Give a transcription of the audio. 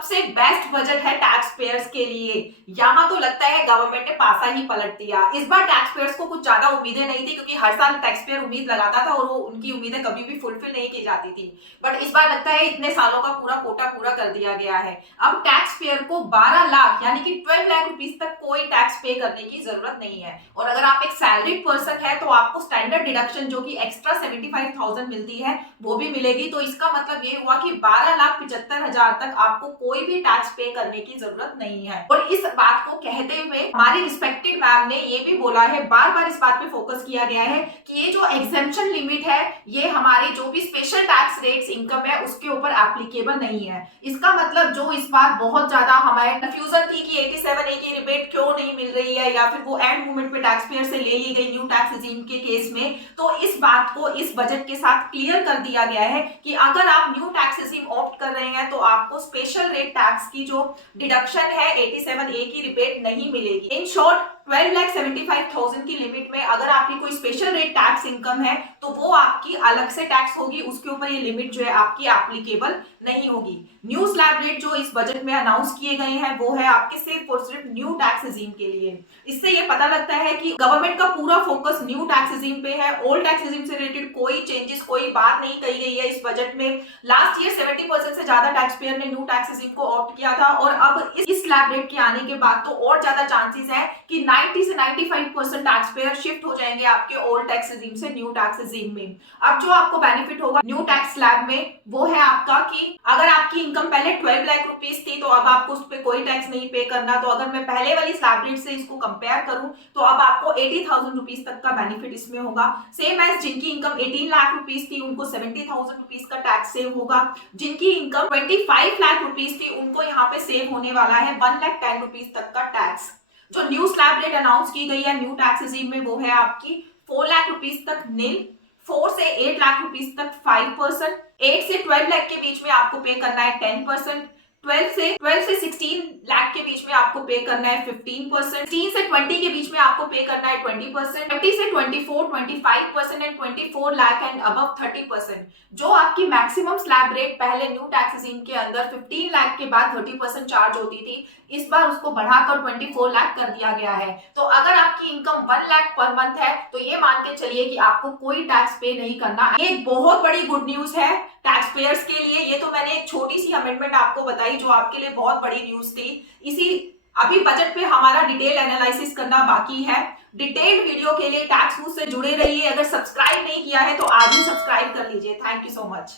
सबसे best budget है tax payers के लिए। यहाँ तो लगता है गवर्नमेंट ने पासा ही पलट दिया। इस बार टैक्स पेयर्स को कुछ ज्यादा उम्मीदें नहीं थी, क्योंकि हर साल टैक्स पेयर उम्मीद लगाता था और वो उनकी उम्मीदें कभी भी फुलफिल नहीं की जाती थी। बट इस बार लगता है इतने सालों का पूरा कोटा पूरा कर दिया गया है। अब टैक्स पेयर को 12 लाख यानी कि 12 लाख रुपीज तक कोई टैक्स पे करने की जरूरत नहीं है। और अगर आप एक सैलरीड पर्सन है तो आपको स्टैंडर्ड डिडक्शन जो कि एक्स्ट्रा 75,000 मिलती है वो भी मिलेगी। तो इसका मतलब ये हुआ कि 12,75,000 तक आपको कोई भी टैक्स पे करने की जरूरत नहीं है। और इस बात को कहते हुए हमारी रिस्पेक्टेड मैम ने ये भी बोला है, बार बार इस बात पे फोकस किया गया है कि ये जो एग्जेम्पशन लिमिट है ये हमारे जो भी स्पेशल टैक्स रेट्स इनकम है उसके ऊपर एप्लीकेबल नहीं है। इसका मतलब जो इस बार बहुत ज्यादा हमारे कंफ्यूजन थी कि 87A की रिबेट क्यों नहीं मिल रही है या फिर वो एंड मोमेंट पे टैक्स पेयर से ले ली गई न्यू टैक्स रिजीम के केस में, तो इस बात को इस बजट के साथ क्लियर कर दिया गया है कि अगर आप न्यू टैक्स रिजीम ऑप्ट कर रहे हैं तो आपको स्पेशल रेट टैक्स की जो डिडक्शन है 87A की रिबेट नहीं मिलेगी। इन शॉर्ट 12,75,000 की लिमिट में अगर आपकी कोई स्पेशल रेट टैक्स इनकम है तो वो आपकी अलग से टैक्स होगी, उसके ऊपर ये लिमिट जो है आपकी एप्लीकेबल नहीं होगी। न्यू स्लैब रेट जो इस बजट में अनाउंस किए गए हैं वो है आपके सिर्फ और सिर्फ न्यू टैक्स रिजीम के लिए। इससे ये पता लगता है कि गवर्नमेंट का पूरा फोकस न्यू टैक्स रिजीम पे है। ओल्ड टैक्स रिजीम से रिलेटेड कोई चेंजेस कोई बात नहीं कही गई है इस बजट में। लास्ट ईयर 70% से ज्यादा टैक्स पेयर ने न्यू टैक्स रिजीम को ऑप्ट किया था और अब इस स्लैब रेट के आने के बाद तो और ज्यादा चांसेस है कि 90 से 95% टैक्स पेयर शिफ्ट हो जाएंगे आपके ओल्ड टैक्स रिजीम से न्यू टैक्स रिजीम में। अब जो आपको बेनिफिट होगा न्यू टैक्स स्लैब में वो है आपका कि अगर आपकी इनकम पहले 12 लाख रुपीस थी तो अब आपको उस पर कोई टैक्स नहीं पे करना। तो अगर मैं पहले वाली स्लैब रेट से इसको कंपेयर करूं तो अब आपको 80,000 रुपीस तक का बेनिफिट इसमें होगा। सेम एज जिनकी इनकम 18 लाख रुपीस थी उनको 70,000 रुपीस का टैक्स सेव होगा। जिनकी इनकम 25 लाख रुपीस थी उनको यहाँ पे सेव होने वाला है 1,10,000 रुपीस तक का टैक्स। जो न्यू स्लैब रेट अनाउंस की गई है न्यू टैक्स रिजीम में वो है आपकी 4 लाख रुपीस तक नील, 4 से 8 लाख रुपीस तक 5%, 8 से 12 लाख के बीच में आपको पे करना है 10%, 12 से 16 लाख के बीच में आपको पे करना है 15%, 16 से 20 के बीच में आपको पे करना है 20%, 20 से 24 25% एंड 24 लाख एंड अबव 30%। जो आपकी मैक्सिमम स्लैब रेट पहले न्यू टैक्स रिजीम के अंदर 15 लाख के बाद 30% चार्ज होती थी, इस बार उसको बढ़ाकर 24 लाख कर दिया गया है। तो अगर आपकी इनकम 1 लाख पर मंथ है तो ये मान के चलिए कि आपको कोई टैक्स पे नहीं करना। ये एक बहुत बड़ी गुड न्यूज है टैक्स पेयर्स के लिए। ये तो मैंने एक छोटी सी अमेंडमेंट आपको बताई जो आपके लिए बहुत बड़ी न्यूज थी। इसी अभी बजट पे हमारा डिटेल एनालिसिस करना बाकी है। डिटेल्ड वीडियो के लिए टैक्स न्यूज से जुड़े रहिए। अगर सब्सक्राइब नहीं किया है तो आज ही सब्सक्राइब कर लीजिए। Thank you so much.